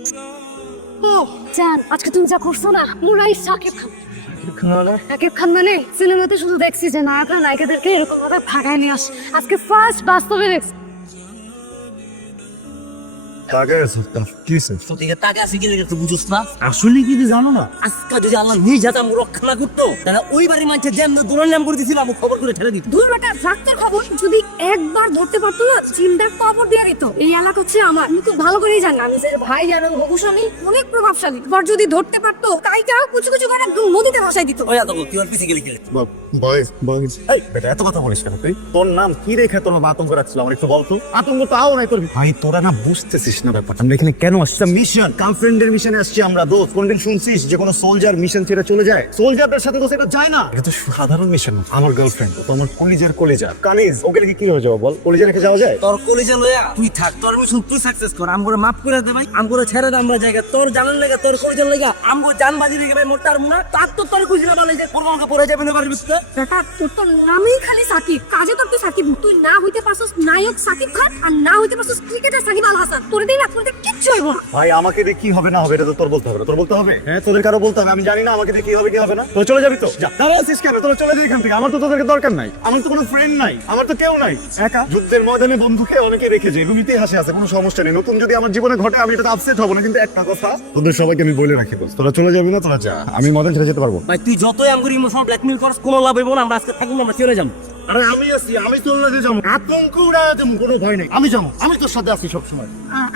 ও জান, আজকে তুমি যা করছো না, মুরাই সাকিব খান। সাকিব খান মানে সিনেমাতে শুধু দেখছি যে নায়করা নায়িকাদেরকে এরকম ভাবে ভাগায় নিয়ে আসে, আজকে ফার্স্ট বাস্তবে দেখছি। আসলে কি জানো না, আজকে যদি আল্লাহ নিজ হাতে আমি রক্ষা না করতো তাহলে ওই বাড়ির মানুষের যে আমরা দৌড়ান নাম করে দিয়েছিলাম খবর করে ঠেলে দিত। দূর বেটা, ডাক্তার খবর যদি একবার ধরতে পারতো না, জিন্দার কবর দিয়ে দিত। এই এলাকা হচ্ছে আমার, আমি খুব ভালো করেই জানি। আমি যে ভাই জানো ভূষণী অনেক প্রভাবশালী, এবার যদি ধরতে পারতো তাইটা কুচু কুচু করে একদম নদীতে ভাসাই দিত। ওই আতো তুই ওর পিছে গেলি গেলে বেটা এত কথা বলিস কেন তুই? তোর নাম কি রেখে তোর আতঙ্ক রাখছিল আমার একটু বলতো। আতঙ্ক তো আও নাই করবি ভাই, তোরা না বুঝতেছিস না ব্যাপারটা। আমরা এখানে কেন আসছি? মিশন, গার্লফ্রেন্ডের মিশনে আসছি আমরা। দোস্ত কোনদিন শুনছিস যে কোনো সোলজার মিশন ছেড়ে চলে যায়? সোলজারদের সাথে তো সেটা যায় না। এটা তো সাধারণ মিশন। আমার গার্লফ্রেন্ড তো আমার কলিজা কানিজ, ওকে রেখে কি হয়ে যাবো বল? কলিজা রেখে যাওয়া যায়? তোর কলেজে লয়া তুই থাক, তোর মিশন তুই সাকসেস কর, আমগরে মাফ করে দে ভাই, আমগরে ছেড়ে দে আমরা জায়গা। তোর জানার লাগা, তোর কলেজের লাগা আমগো জান বাজি রেখে ভাই মোটার মুনা তার তো তোর খুশি না বলে যে কোরবানকে পড়ে যাবে না পারবি তো। বেটা তোর তো নামই খালি সাকিব, কাজে তোর তো সাকিব। তুই না হইতে পারছস নায়ক সাকিব খান, আর না হইতে পারছস ক্রিকেটার সাকিব আল হাসান। তোর দিন আপনার কিচ্ছু হইব না ভাই। আমাকে দিয়ে কি হবে না হবে এটা তো তোর বলতে হবে না। তোর বলতে হবে? হ্যাঁ, তোদের কারো বলতে হবে? আমি জানি না আমাকে দিয়ে কি হবে কি হবে না। তো চলে যাবি তো যা। দাঁড়া আছিস কেন? তোরা চলে যাই এখান থেকে। আমার তো তোদেরকে দরকার নাই। আমার তো কোনো ফ্রেন্ড নাই, আমার তো কেউ নাই। একা যুদ্ধের ময়দানে বন্ধুকে অনেকে রেখে যায়, এগুলো ইতিহাসে আছে, কোনো সমস্যা নেই। নতুন যদি আমার জীবনে ঘটে আমি এটা আপসেট হবো না, কিন্তু একটা কথা তোদের সবাইকে আমি বলে রাখি, বস তোরা চলে যাবি না, তোরা যা। আমি ময়দান ছেড়ে যেতে পারবো। ভাই তুই যতই আমগরি ইমোশনাল ব্ল্যাকমেল করস কোনো লাভ হইব না। আমরা আজকে থাকবো না, আমরা চলে যাবো। আরে আমি আছি, আমি চলে যাবো। আতঙ্ক উড়ায় যাবো, কোনো ভয় নেই। আমি যাবো, আমি তোর সাথে আছি সবসময়।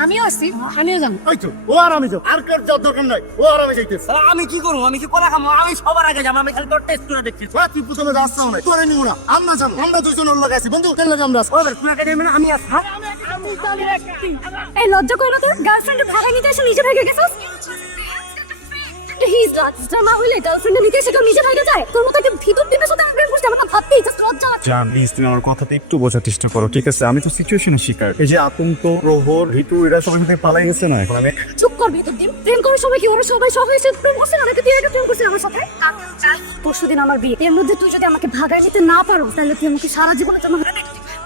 আমিও আসছি, আমিও যাবো। ওই তো ও আর আমি যাবো, আর কার যাওয়ার দরকার নাই। ও আর আমি যাইতেছি। তাহলে আমি কি করবো? আমি কি করে খাবো? আমি সবার আগে যাবো, আমি খালি তোর টেস্ট করে দেখছি। তুই প্রথমে রাস্তাও নাই, তোরে নিব না। আমরা যাবো, আমরা দুজন ওর লাগাইছি বন্ধু, কেন লাগে আমরা ওই তুই আগে যাবি না, আমি আসছি। এই লজ্জা করে না তোর? গার্লফ্রেন্ডের ভাগা নিতে এসে নিজে ভেগে গেছিস। হিজ রাজটা না হইলে গার্লফ্রেন্ডের নিতে এসে কেউ নিজে ভেগে যায়? তোর মতো একটা ভিতর দিনের সাথে প্রেম করছিস, আমার তো ভাবতেই জাস্ট লজ্জা লাগছে। জান প্লিজ তুমি আমার কথাটা একটু বোঝার চেষ্টা করো, ঠিক আছে? আমি তো সিচুয়েশনের শিকার। এই যে আতঙ্ক, প্রহর, ঋতু এরা সবাই থেকে পালাই গেছে না, এখন আমি চুপ কর ভিতর দিন। প্রেম করার সময় কি ওরা সবাই সবাই এসে প্রেম করছে না? নাকি তুই আগে প্রেম করছিস আমার সাথে? পরশুদিন আমার বিয়ে, এর মধ্যে তুই যদি আমাকে ভাগায় নিতে না পারো তাহলে তুই আমাকে সারা জীবনে তোমার ঘরে দেখতে পারবি না।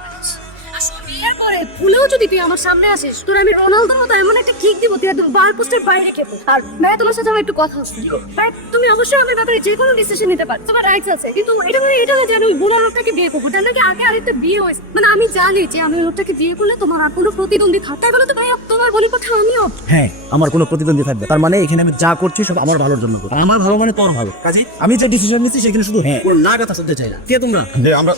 আসলে বিয়ের পরে ভুলেও যদি তুই আমার সামনে আসিস, তোর আমি রোনালদোর মতো এমন একটা কিক দিব তুই একদম বার পোস্টের বাইরে খেপো। আর ভাই তোমার সাথে আমার একটু কথা হচ্ছে ভাই, তুমি অবশ্যই আমার ব্যাপারে যে কোনো ডিসিশন নিতে পারো, তোমার রাইটস আছে। কিন্তু এটা মানে এটা না যে আমি বুড়ো লোকটাকে বিয়ে করবো, তার নাকি আগে আরেকটা বিয়ে হয়েছে। মানে আমি জানি যে আমি ওই লোকটাকে বিয়ে করলে তোমার আর কোনো প্রতিদ্বন্দ্বী থাকতে বলে তো ভাই তোমার বলি কথা আমিও। হ্যাঁ, আমার কোনো প্রতিদ্বন্দ্বী থাকবে, তার মানে এখানে আমি যা করছি সব আমার ভালোর জন্য করছি। আমার ভালো মানে তোর ভালো। কাজে আমি যে ডিসিশন নিচ্ছি সেখানে শুধু হ্যাঁ ওর না কথা শুনতে চাই না। কে তোমরা? যে আমরা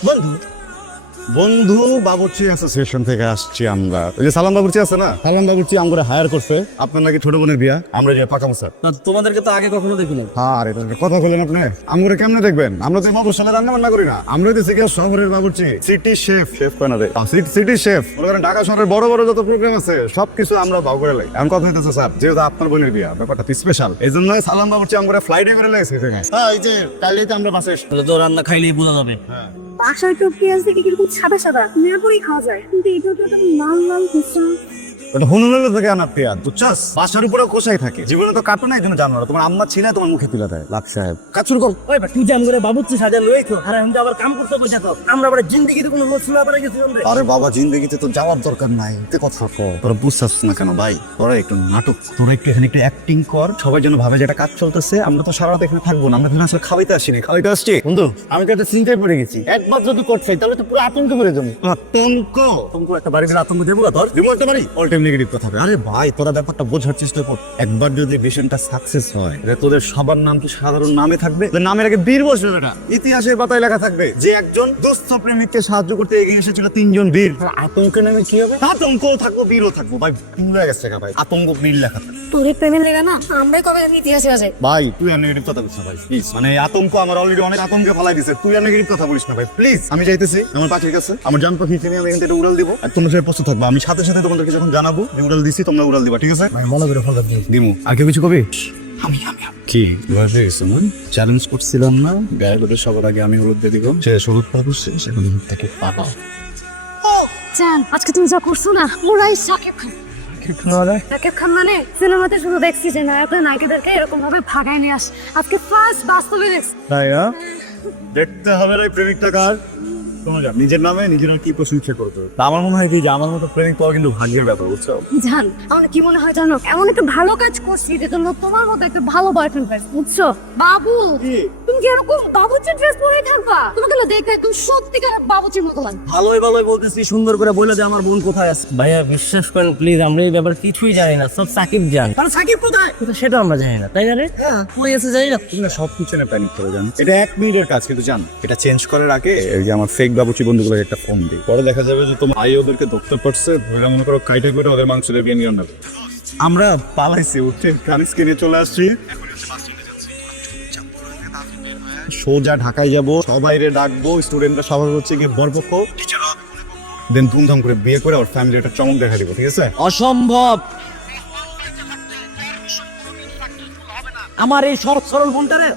বন্ধু বাবুর্চি অ্যাসোসিয়েশন থেকে আসছি আমরা। ওই যে সালাম বাবুর্চি আছে না, সালাম বাবুর্চি আমরা হায়ার করছে। আপনার নাকি ছোট বোনের বিয়া, আমরা যে পাকামো স্যার। না, তোমাদেরকে তো আগে কখনো দেখিনি। আর এটা কথা বলেন আপনি, আমরা কেমনে দেখবেন? আমরা তো মফস্বলে রান্না বান্না করি না, আমরা হইতেছি কি শহরের বাবুর্চি, সিটি শেফ। শেফ কেন রে? City chef. মনে করেন ঢাকা শহরের বড় বড় যত প্রোগ্রাম আছে সবকিছু আমরা বাউ করে লাই। এমন কথা হইতেছে স্যার, যেহেতু আপনার বোনের বিয়া, ব্যাপারটা স্পেশাল, এই জন্য সালাম বাবুর্চি আমরা ফ্লাইটে করে লাইছি। হ্যাঁ, এই যে কালই তো আমরা বাসে তাহলে তো রান্না খাইলেই বোঝা যাবে। হ্যাঁ বাসায় তো পেঁয়াজ দেখে কিরকম সাদা সাদা নেড়াপড়েই খাওয়া যায়, কিন্তু এটা তো একদম লাল লাল কুসুম। ওটা হুনুলের থেকে আনা পেঁয়াজ, বুঝছস? বাসার উপরে কোষাই থাকে। জীবনে তো কাটো নাই তুমি জানো না, তোমার আম্মা ছিল তোমার মুখে তুলে দেয়। লাখ সাহেব কাজ শুরু কর। ওই তুই যে আমগরে বাবুচ্ছি সাজা লই তো, আর আমি আবার কাম করতে বসে তো আমরা আবার জিন্দেগিতে কোনো রসুলা পড়ে গেছি আমরা। আরে বাবা, জিন্দগিতে তো যাওয়ার দরকার নাই, তে কথা কর। তোরা বুঝছস না কেন ভাই? তোরা একটু নাটক, তোরা একটু এখানে একটু অ্যাক্টিং কর, সবাই যেন ভাবে যে এটা কাজ চলতেছে। আমরা তো সারা রাত এখানে থাকবো না, আমরা এখানে আসলে খাওয়াইতে আসিনি, খাওয়াইতে আসছি। বন্ধু আমি তো একটা চিন্তায় পড়ে গেছি, একবার যদি করছে তাহলে তো পুরো আতঙ্ক করে যাবো। আতঙ্ক আতঙ্ক একটা বাড়ি দিলে আতঙ্ক দেবো ধর দেবো একটা বাড়ি, অল টাইম নেগেটিভ কথা হবে। আরে ভাই তোরা ব্যাপারটা বোঝার চেষ্টা কর। একবার যদি মিশনটা সাকসেস হয়, তোদের সবার নাম কি সাধারণ নামে থাকবে? নামের আগে বীর বসবে না, ইতিহাসের পাতায় লেখা থাকবে যে একজন দুস্থ প্রেমিককে সাহায্য করতে এগিয়ে এসেছিল 3 জন বীর। আতঙ্কের নামে কি হবে? আতঙ্কও থাকবো, বীরও থাকবো। ভাই ভুলে গেছে ভাই, আতঙ্ক বীর লেখা থাকবে। তোর প্রেমের লেগে না আমরাই কবে জানি ইতিহাসে আছে। ভাই তুই আর নেগেটিভ কথা বলছিস ভাই প্লিজ। মানে আতঙ্ক আমার অলরেডি অনেক আতঙ্কে ফেলাই দিছে, তুই আর নেগেটিভ কথা বলিস না ভাই প্লিজ। আমি যাইতেছি আমার পাখির কাছে, আমার জান পাখি কিনে আমি এখান থেকে উড়াল দিব, আর তোমরা সবাই প্রস্তুত থাকবা। আমি সাথে সাথে তোমাদেরকে যখন জানাবো যে উড়াল দিছি, তোমরা উড়াল দিবা, ঠিক আছে? আমি মনে করে ফোন দিমু। আর কেউ কিছু কবি? আমি কি চ্যালেঞ্জ করছিলাম না, গায়ে করে সবার আগে আমি হলুদ দিয়ে দিব, সে হলুদ পাবো, সে হলুদ থেকে পাবা। ও জান, আজকে তুমি যা করছো না, মুরাই সাকিব খান। সাকিব খান মানে সিনেমাতে শুধু দেখছি যে নায়করা নায়িকাদেরকে এরকম ভাবে ভাগায় নিয়ে আসে, আজকে ফার্স্ট বাস্তবে দেখছি। তাই না? দেখতে হবে না প্রেমিকটা কার। তোমার নিজের নামে নিজের কি প্রশংসা করতে তা আমার মনে হয় কি যে আমার মতো প্রেমিক পাওয়া কিন্তু ভাগ্যের ব্যাপার, বুঝছো? জান আমার কি মনে হয় জানো, এমন একটা ভালো কাজ করছি যে জন্য তোমার মতো একটা ভালো বয়ফ্রেন্ড পাইছি, বুঝছো? বাবু তুমি কি এরকম বাবুচির ড্রেস পরে থাকবা? তোমাকে তো দেখে একদম সত্যিকার বাবুচির মতো লাগে। ভালোই বলতেছি, সুন্দর করে বলে যে আমার বোন কোথায় আছে। ভাইয়া বিশ্বাস করেন প্লিজ, আমরা এই ব্যাপারে কিছুই জানি না, সব সাকিব জান। কারণ সাকিব কোথায়? কিন্তু সেটা আমরা জানি না, তাই না রে? হ্যাঁ কই আছে জানি না। তুমি না সব কিছু নিয়ে প্যানিক করে জানো, এটা 1 মিনিটের কাজ, কিন্তু জান এটা চেঞ্জ করার আগে এই যে আমার ফেক বাবুচি বন্ধুগুলোকে একটা ফোন দিই, পরে দেখা যাবে যে তোমার ভাই ওদেরকে ধরতে পারছে, ওরা মনে করো কাইটে করে ওদের মাংস দিয়ে নিয়ে নেবে। আমরা পালাইছি, উঠে কানিসকে নিয়ে চলে আসছি, সোজা ঢাকায় যাব, সবাইরে ডাকবো, স্টুডেন্টরা সবার হচ্ছে গিয়ে বরপক্ষ, দেন ধুমধাম করে বিয়ে করে ওর ফ্যামিলি একটা চমক দেখা দিব, ঠিক আছে? অসম্ভব। আমার এই সহজ সরল বোনটারে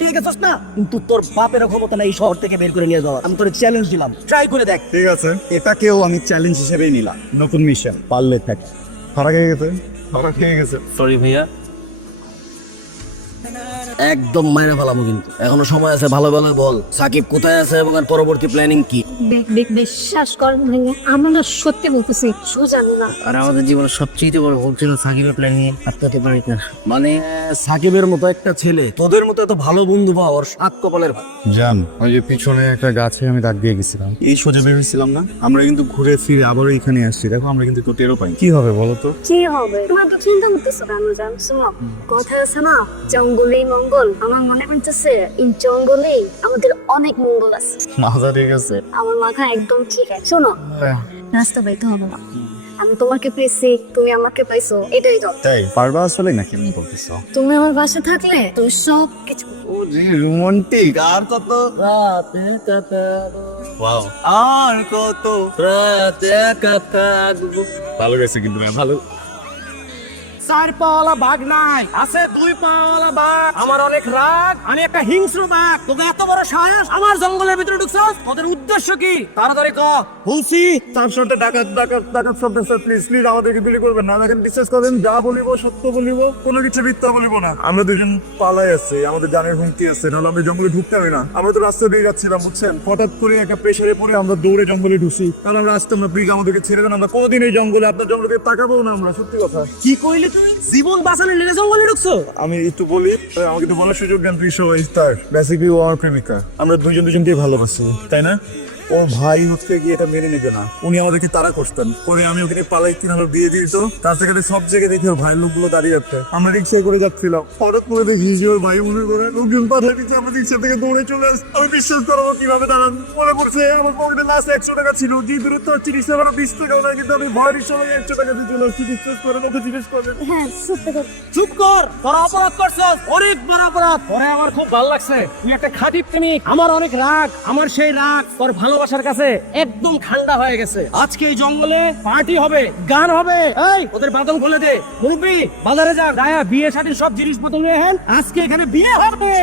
ঠিক আছে না, কিন্তু তোর বাপের ক্ষমতা নাই এই শহর থেকে বের করে নিয়ে যাওয়া। আমি তোর চ্যালেঞ্জ দিলাম, ট্রাই করে দেখ। ঠিক আছে, এটাকেও আমি চ্যালেঞ্জ হিসেবেই নিলাম, নতুন মিশন, পারলে থাক। ফারাক হয়ে গেছে। সরি ভাইয়া। একদম মাইরে ফেলামো, কিন্তু এখনো সময় আছে। ভালো বল সাকিব কোথায় আছে এবং এর পরবর্তী প্ল্যানিং কি? বিশ্বাস কর ভাইয়া, আমরা না সত্যি বলতেছি, শু জানি না। আর আমাদের জীবনের সবচেয়ে বড় ভুল ছিল সাকিবের প্ল্যান নিয়ে আটকাতে পারি না। মানে সাকিবের মতো একটা ছেলে, তোদের মতো এত ভালো বন্ধু পাওয়া ওর সাত কপালের ভাগ। জান ওই যে পিছনে একটা গাছে আমি দাগ দিয়ে গেছিলাম, এই সোজা বের হয়েছিলাম না, আমরা কিন্তু ঘুরে ফিরে আবারও এখানে আসছি। দেখো আমরা কিন্তু একটু টেরও পাই। কি হবে বলো তো? কি হবে? তোমরা তো চিন্তা করতেছো কেন জান? শোনো, কথা আছে না, জঙ্গলেই মঙ্গল। আমার মনে হচ্ছে এই জঙ্গলেই আমাদের অনেক মঙ্গল আছে। মাথা ঠিক আছে? আমার মাথা একদম ঠিক আছে। শোনো, রাস্তা পাইতে হবে না, আমি তোমাকে পেয়েছি, তুমি আমাকে পাইছো, এটাই তো। তাই পারবা আসলে না? কেমন বলতেছো? তুমি আমার পাশে থাকলে তুমি সব কিছু। ও যে রোমান্টিক। আর কত রাতে কাটাবো, ওয়াও, আর কত রাতে কাটাবো। ভালো গেছে কিন্তু ভালো। 4 পাওয়ালা বাঘ নাই, আছে 2 পাওয়ালা বাঘ। আমার অনেক রাগ, আমি একটা হিংস্র বাঘ। তোকে এত বড় সাহস আমার জঙ্গলের ভিতরে ঢুকছস? তোদের উদ্দেশ্য কি? তাড়াতাড়ি ক। বলছি তার সাথে ডাকাত শব্দ, স্যার প্লিজ আমাদেরকে বিলি করবেন না, দেখেন বিশ্বাস করেন, যা বলিব সত্য বলিব, কোনো কিছু মিথ্যা বলিব না। আমরা দুজন পালাই আছি, আমাদের জানের হুমকি আছে, নাহলে আমরা জঙ্গলে ঢুকতে হবে না। আমরা তো রাস্তা দিয়ে যাচ্ছিলাম, বুঝছেন, হঠাৎ করে একটা প্রেশারে পড়ে আমরা দৌড়ে জঙ্গলে ঢুসি, কারণ আমরা আসতাম না, প্লিজ আমাদেরকে ছেড়ে দেন, আমরা কোনোদিন এই জঙ্গলে আপনার জঙ্গলকে তাকাবো না আমরা, সত্যি কথা। কি কইলি তুই? জীবন বাঁচানোর লেগে জঙ্গলে ঢুকছো? আমি একটু বলি, আমাকে তো বলার সুযোগ দেন প্লিজ। তার বেসিক্যালি ও আমার প্রেমিকা, আমরা দুজনকে ভালোবাসি, তাই না? ওর ভাই হচ্ছে গিয়ে এটা মেনে নেবে না, উনি আমাদেরকে তাড়া করতেন করে, আমি ওখানে পালাই 3 হাজার দিয়ে দিত। তার থেকে সব জায়গায় দেখি ওর ভাইয়ের লোকগুলো দাঁড়িয়ে আছে, আমরা রিক্সায় করে যাচ্ছিলাম, হঠাৎ করে দেখি যে ওর ভাই মনে করে লোকজন পাঠায় দিচ্ছে, আমরা রিক্সা থেকে দৌড়ে চলে আসি। আমি বিশ্বাস করবো কিভাবে দাঁড়ান, মনে পড়ছে আমার পকেটে লাস্ট 100 টাকা ছিল, যে দূরত্ব হচ্ছে রিক্সা ভাড়া 20 টাকাও না, কিন্তু আমি ভয় রিক্সা ভাড়া 100 টাকা দিয়ে চলে আসছি। বিশ্বাস করেন, ওকে জিজ্ঞেস করেন। হ্যাঁ সত্যি কথা। চুপ কর, তোরা অপরাধ করছস, অনেক বড় অপরাধ। ওরে আমার খুব ভালো লাগছে, তুই একটা খাঁটি প্রেমিক। আমার অনেক রাগ, আমার সেই রাগ তোর ভালোবাসার কাছে একদম ঠান্ডা হয়ে গেছে। আজকে এই জঙ্গলে পার্টি হবে, গান হবে। এই ওদের বাদন খুলে দে, মুরব্বি বাজারে যা, গায়া বিয়ে শাদীর সব জিনিসপত্র নিয়ে আজকে এখানে বিয়ে হবে।